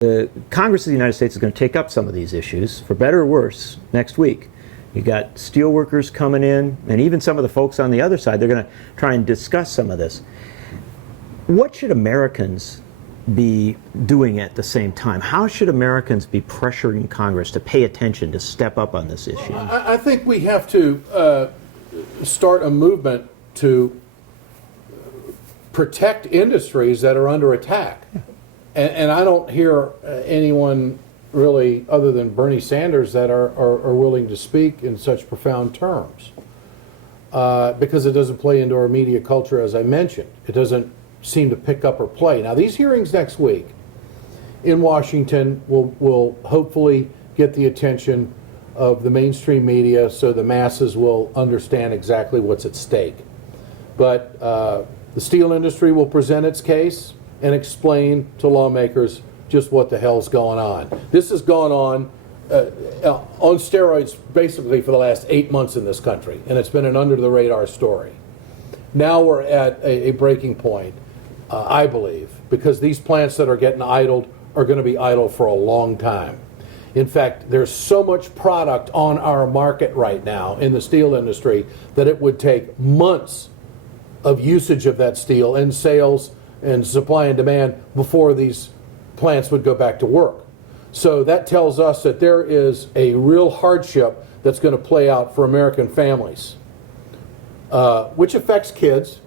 The Congress of the United States is going to take up some of these issues, for better or worse, next week. You got steelworkers coming in, and even some of the folks on the other side, they're going to try and discuss some of this. What should Americans be doing at the same time? How should Americans be pressuring Congress to pay attention, to step up on this issue? I think we have to start a movement to protect industries that are under attack. And I don't hear anyone really, other than Bernie Sanders, that are willing to speak in such profound terms. Because it doesn't play into our media culture, as I mentioned. It doesn't seem to pick up or play. Now, these hearings next week in Washington will hopefully get the attention of the mainstream media so the masses will understand exactly what's at stake. But the steel industry will present its case and explain to lawmakers just what the hell's going on. This has gone on steroids basically for the last 8 months in this country, and it's been an under-the-radar story. Now we're at a breaking point, I believe, because these plants that are getting idled are going to be idle for a long time. In fact, there's so much product on our market right now in the steel industry that it would take months of usage of that steel and sales and supply and demand before these plants would go back to work. So that tells us that there is a real hardship that's going to play out for American families, which affects kids,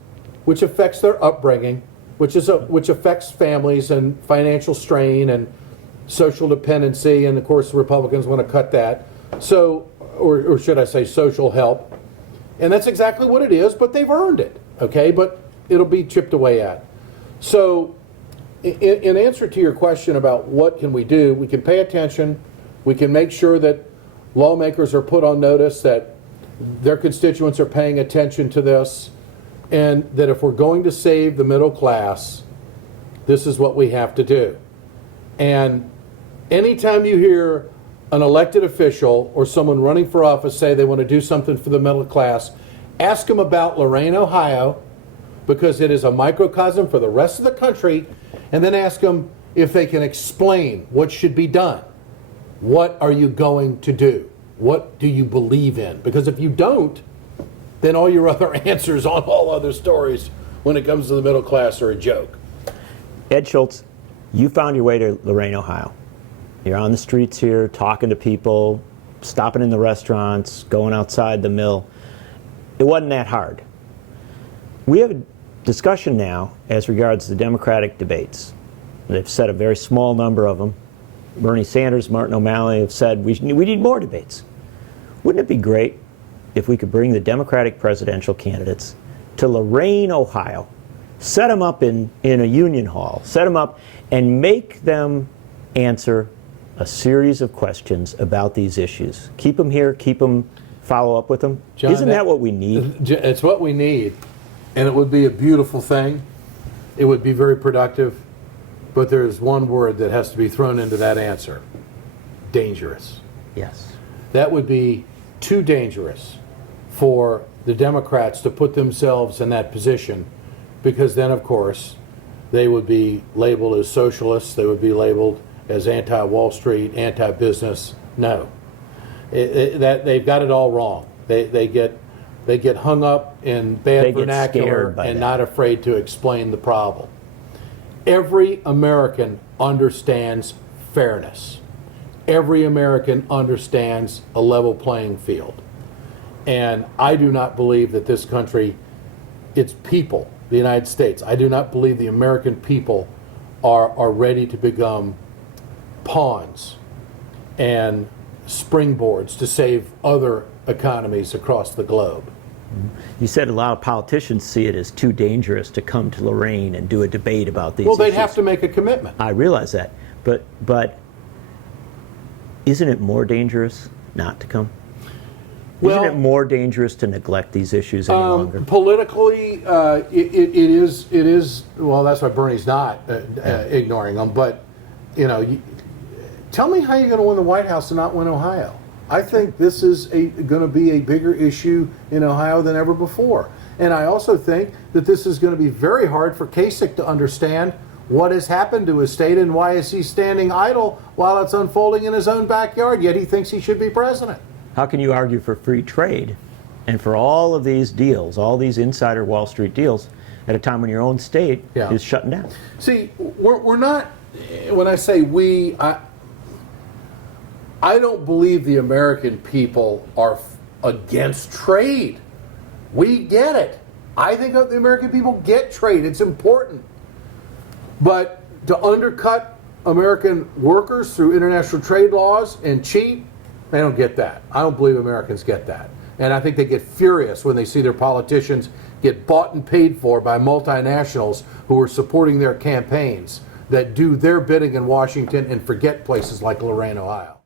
which affects their upbringing, which affects families and financial strain and social dependency, and of course Republicans want to cut that. So, or should I say social help. And that's exactly what it is, but they've earned it, okay? But it'll be chipped away at. So, in answer to your question about what can we do, we can pay attention, we can make sure that lawmakers are put on notice that their constituents are paying attention to this, and that if we're going to save the middle class, this is what we have to do. And anytime you hear an elected official or someone running for office say they want to do something for the middle class, ask them about Lorain, Ohio, because it is a microcosm for the rest of the country, and then ask them if they can explain what should be done. What are you going to do? What do you believe in? Because if you don't, then all your other answers on all other stories when it comes to the middle class are a joke. Ed Schultz, you found your way to Lorain, Ohio. You're on the streets here, talking to people, stopping in the restaurants, going outside the mill. It wasn't that hard. We have a discussion now as regards the Democratic debates. They've set a very small number of them. Bernie Sanders, Martin O'Malley have said we need more debates. Wouldn't it be great if we could bring the Democratic presidential candidates to Lorain, Ohio, set them up in a union hall, set them up and make them answer a series of questions about these issues. Keep them here, follow up with them. John, Isn't that what we need? It's what we need. And it would be a beautiful thing. It would be very productive. But there's one word that has to be thrown into that answer. Dangerous. Yes. That would be too dangerous for the Democrats to put themselves in that position, because then, of course, they would be labeled as socialists. They would be labeled as anti-Wall Street, anti-business. No. That they've got it all wrong. They get hung up in bad vernacular and not afraid to explain the problem. Every American understands fairness. Every American understands a level playing field. And I do not believe that this country, its people, the United States, I do not believe the American people are ready to become pawns and springboards to save other economies across the globe. You said a lot of politicians see it as too dangerous to come to Lorain and do a debate about these issues. Well, issues. They'd have to make a commitment. I realize that. But isn't it more dangerous not to come? Isn't it more dangerous to neglect these issues any longer? Politically, it is. Well, that's why Bernie's not ignoring them. But, tell me how you're going to win the White House and not win Ohio. I think this is going to be a bigger issue in Ohio than ever before. And I also think that this is going to be very hard for Kasich to understand what has happened to his state and why is he standing idle while it's unfolding in his own backyard, yet he thinks he should be president. How can you argue for free trade and for all of these deals, all these insider Wall Street deals, at a time when your own state is shutting down? See, we're not, when I say we, I don't believe the American people are against trade. We get it. I think the American people get trade. It's important. But to undercut American workers through international trade laws and cheat, they don't get that. I don't believe Americans get that. And I think they get furious when they see their politicians get bought and paid for by multinationals who are supporting their campaigns that do their bidding in Washington and forget places like Lorain, Ohio.